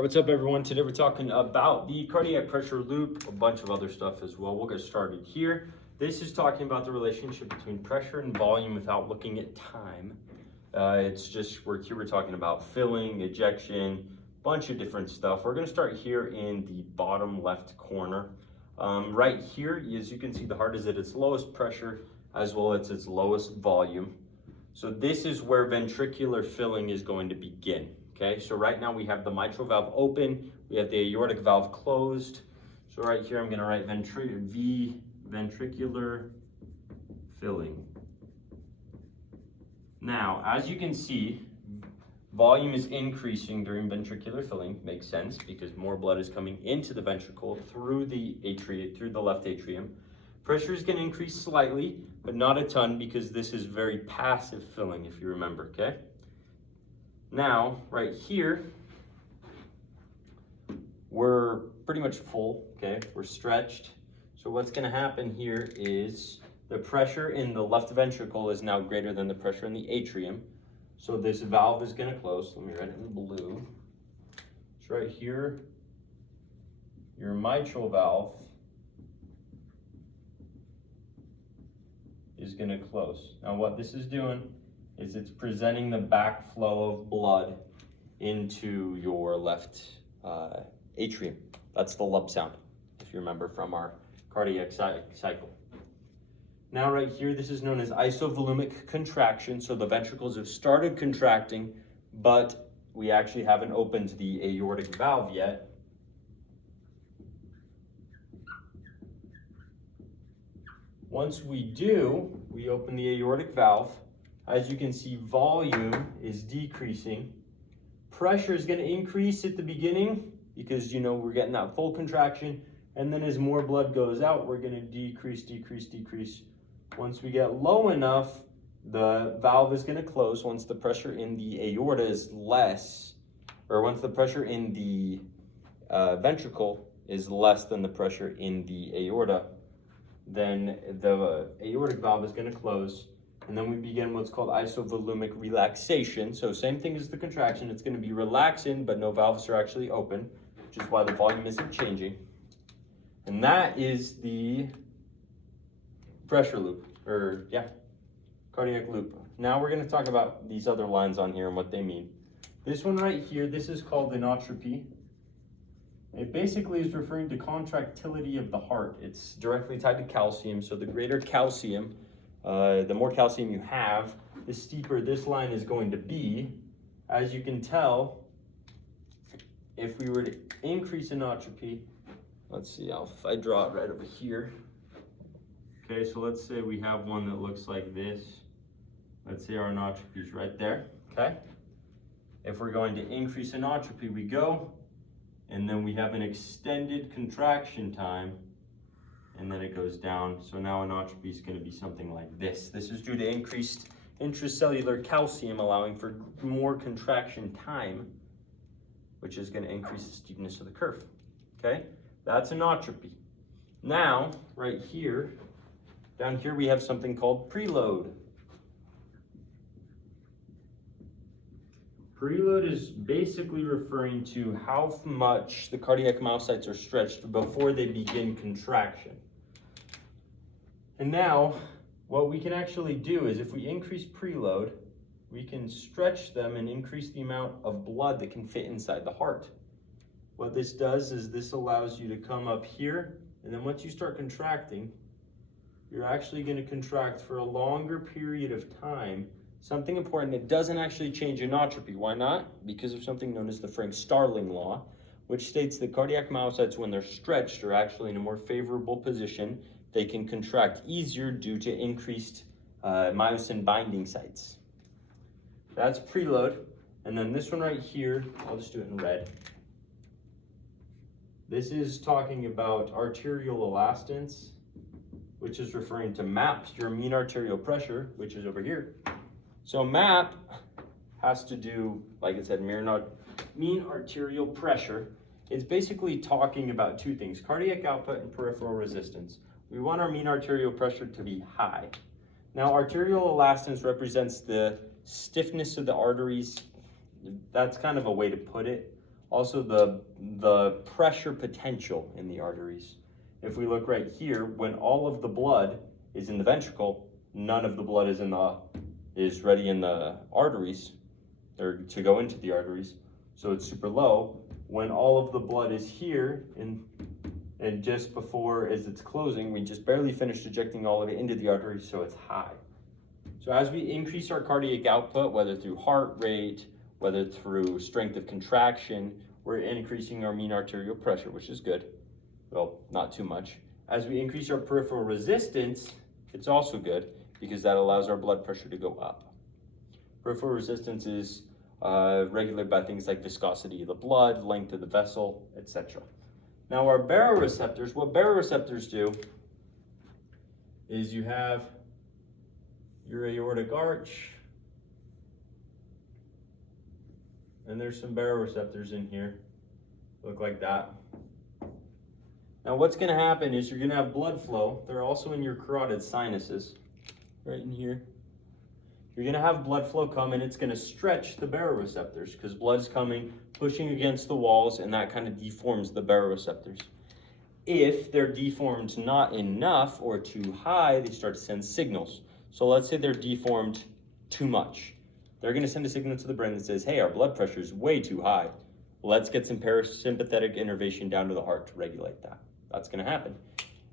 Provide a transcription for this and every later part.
What's up, everyone? Today we're talking about the cardiac pressure loop, a bunch of other stuff as well. We'll get started here. This is talking about the relationship between pressure and volume without looking at time. It's just we're talking about filling, ejection, bunch of different stuff. We're going to start here in the bottom left corner. Right here, as you can see, the heart is at its lowest pressure as well as its lowest volume. So this is where ventricular filling is going to begin. Okay, so right now we have the mitral valve open, we have the aortic valve closed. So right here I'm going to write ventricular filling. Now, as you can see, volume is increasing during ventricular filling. Makes sense because more blood is coming into the ventricle through the left atrium. Pressure is going to increase slightly, but not a ton because this is very passive filling, if you remember, okay? Now, right here, we're pretty much full, okay? We're stretched. So what's gonna happen here is the pressure in the left ventricle is now greater than the pressure in the atrium. So this valve is gonna close. Let me write it in blue. So right here, your mitral valve is gonna close. Now what this is doing is it's presenting the backflow of blood into your left atrium. That's the lump sound, if you remember from our cardiac cycle. Now right here, this is known as isovolumic contraction. So the ventricles have started contracting, but we actually haven't opened the aortic valve yet. Once we do, we open the aortic valve. As you can see, volume is decreasing. Pressure is going to increase at the beginning because, we're getting that full contraction. And then as more blood goes out, we're going to decrease. Once we get low enough, the valve is going to close once the pressure in the aorta is less, or once the pressure in the ventricle is less than the pressure in the aorta, then the aortic valve is going to close. And then we begin what's called isovolumic relaxation. So same thing as the contraction, it's going to be relaxing, but no valves are actually open, which is why the volume isn't changing. And that is the pressure loop, cardiac loop. Now we're going to talk about these other lines on here and what they mean. This one right here, this is called inotropy. It basically is referring to contractility of the heart. It's directly tied to calcium, so the greater calcium, the more calcium you have, the steeper this line is going to be. As you can tell, if we were to increase inotropy, let's see, if I draw it right over here. Okay, so let's say we have one that looks like this. Let's say our inotropy is right there, okay? If we're going to increase inotropy, we go, and then we have an extended contraction time, and then it goes down. So now inotropy is going to be something like this. This is due to increased intracellular calcium, allowing for more contraction time, which is going to increase the steepness of the curve. Okay, that's inotropy. Now, right here, down here we have something called preload. Preload is basically referring to how much the cardiac myocytes are stretched before they begin contraction. And now, what we can actually do is if we increase preload, we can stretch them and increase the amount of blood that can fit inside the heart. What this does is this allows you to come up here, and then once you start contracting, you're actually going to contract for a longer period of time. Something important, it doesn't actually change inotropy. Why not? Because of something known as the Frank-Starling law, which states that cardiac myocytes, when they're stretched, are actually in a more favorable position. They can contract easier due to increased myosin binding sites. That's preload. And then this one right here, I'll just do it in red. This is talking about arterial elastance, which is referring to MAP, your mean arterial pressure, which is over here. So MAP has to do, like I said, mean arterial pressure. It's basically talking about two things, cardiac output and peripheral resistance. We want our mean arterial pressure to be high. Now, arterial elastance represents the stiffness of the arteries. That's kind of a way to put it. Also the pressure potential in the arteries. If we look right here, when all of the blood is in the ventricle, none of the blood is ready in the arteries, or to go into the arteries, so it's super low. When all of the blood is here, and just before, as it's closing, we just barely finished ejecting all of it into the arteries, so it's high. So as we increase our cardiac output, whether through heart rate, whether through strength of contraction, we're increasing our mean arterial pressure, which is good. Well, not too much. As we increase our peripheral resistance, it's also good because that allows our blood pressure to go up. Peripheral resistance is regulated by things like viscosity of the blood, length of the vessel, etc. Now our baroreceptors, what baroreceptors do is you have your aortic arch, and there's some baroreceptors in here, look like that. Now what's going to happen is you're going to have blood flow. They're also in your carotid sinuses, right in here. You're going to have blood flow come, and it's going to stretch the baroreceptors because blood's coming, pushing against the walls, and that kind of deforms the baroreceptors. If they're deformed not enough or too high, they start to send signals. So let's say they're deformed too much. They're going to send a signal to the brain that says, hey, our blood pressure is way too high. Let's get some parasympathetic innervation down to the heart to regulate that. That's going to happen.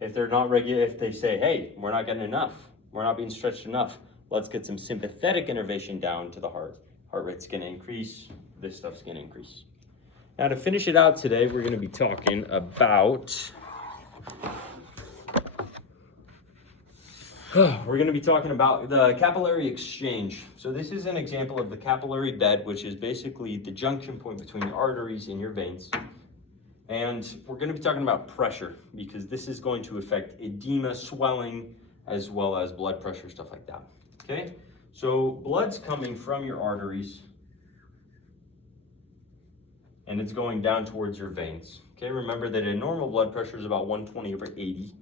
If they're not if they say, hey, we're not getting enough, we're not being stretched enough, let's get some sympathetic innervation down to the heart. Heart rate's going to increase. This stuff's going to increase. Now to finish it out today, we're going to be talking about the capillary exchange. So this is an example of the capillary bed, which is basically the junction point between your arteries and your veins. And we're going to be talking about pressure because this is going to affect edema, swelling, as well as blood pressure, stuff like that. Okay? So blood's coming from your arteries and it's going down towards your veins. Okay, remember that a normal blood pressure is about 120/80.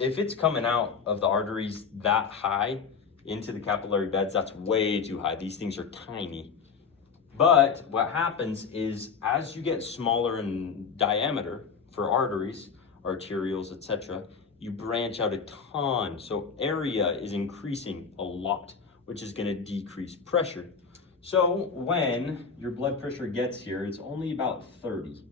If it's coming out of the arteries that high into the capillary beds, that's way too high. These things are tiny. But what happens is as you get smaller in diameter for arteries, arterioles, etc., you branch out a ton. So area is increasing a lot, which is going to decrease pressure. So when your blood pressure gets here, it's only about 30.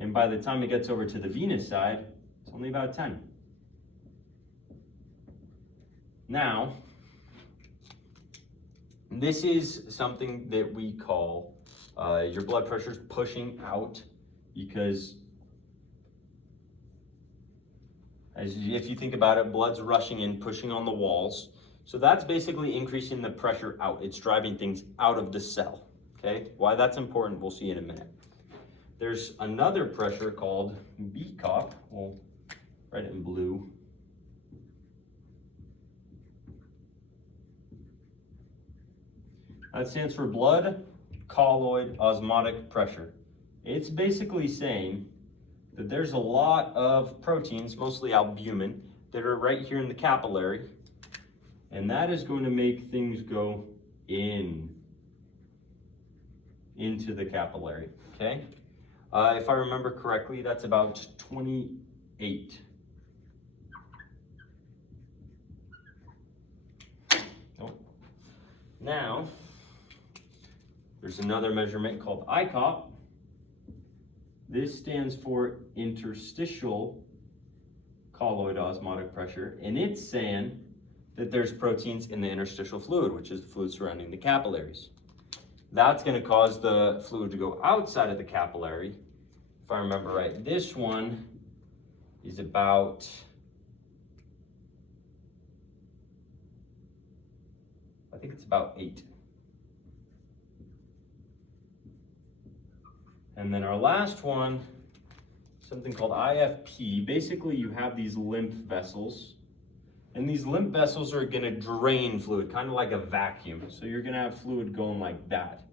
And by the time it gets over to the venous side, it's only about 10. Now, this is something that we call your blood pressure's pushing out, because if you think about it, blood's rushing in, pushing on the walls. So that's basically increasing the pressure out. It's driving things out of the cell. Okay, why that's important, we'll see in a minute. There's another pressure called BCOP. We'll write it in blue. That stands for blood colloid osmotic pressure. It's basically saying that there's a lot of proteins, mostly albumin, that are right here in the capillary, and that is going to make things go into the capillary, okay? If I remember correctly, that's about 28. Oh. Now, there's another measurement called ICOP. This stands for interstitial colloid osmotic pressure, and it's saying that there's proteins in the interstitial fluid, which is the fluid surrounding the capillaries. That's going to cause the fluid to go outside of the capillary. If I remember right, this one is about I think it's about 8. And then our last one, something called IFP. Basically, you have these lymph vessels, and these lymph vessels are going to drain fluid, kind of like a vacuum. So you're going to have fluid going like that.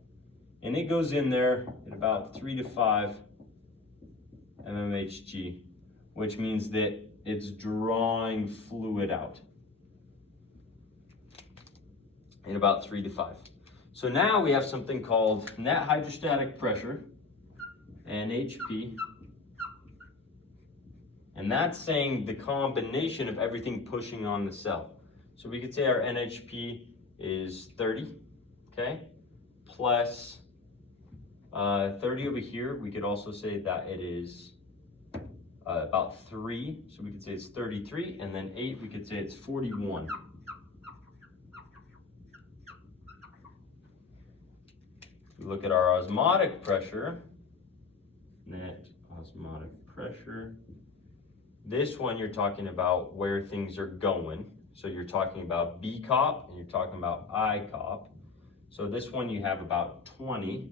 And it goes in there at about 3 to 5 mmHg, which means that it's drawing fluid out in about 3 to 5. So now we have something called net hydrostatic pressure, NHP. And that's saying the combination of everything pushing on the cell. So we could say our NHP is 30, okay? Plus 30 over here, we could also say that it is about 3. So we could say it's 33, and then 8, we could say it's 41. We look at our osmotic pressure, net osmotic pressure. This one you're talking about where things are going. So you're talking about BCOP and you're talking about ICOP. So this one you have about 20.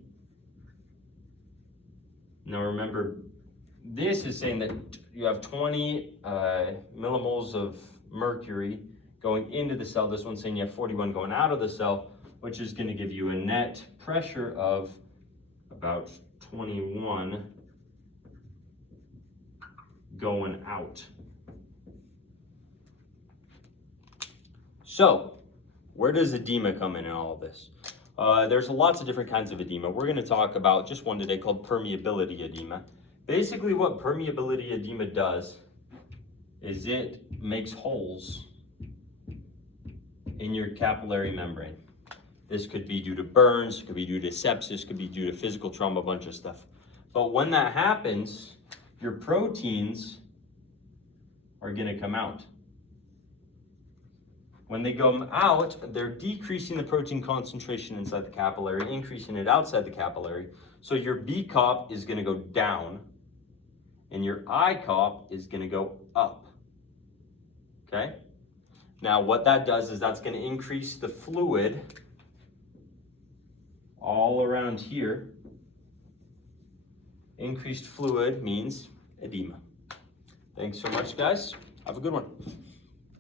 Now remember, this is saying that you have 20 millimoles of mercury going into the cell. This one's saying you have 41 going out of the cell, which is going to give you a net pressure of about 21 going out. So, where does edema come in all of this? There's lots of different kinds of edema. We're going to talk about just one today called permeability edema. Basically what permeability edema does is it makes holes in your capillary membrane. This could be due to burns, could be due to sepsis, could be due to physical trauma, a bunch of stuff. But when that happens, your proteins are going to come out. When they go out, they're decreasing the protein concentration inside the capillary, increasing it outside the capillary. So your BCOP is going to go down, and your ICOP is going to go up. Okay? Now what that does is that's going to increase the fluid all around here. Increased fluid means edema. Thanks so much, guys. Have a good one.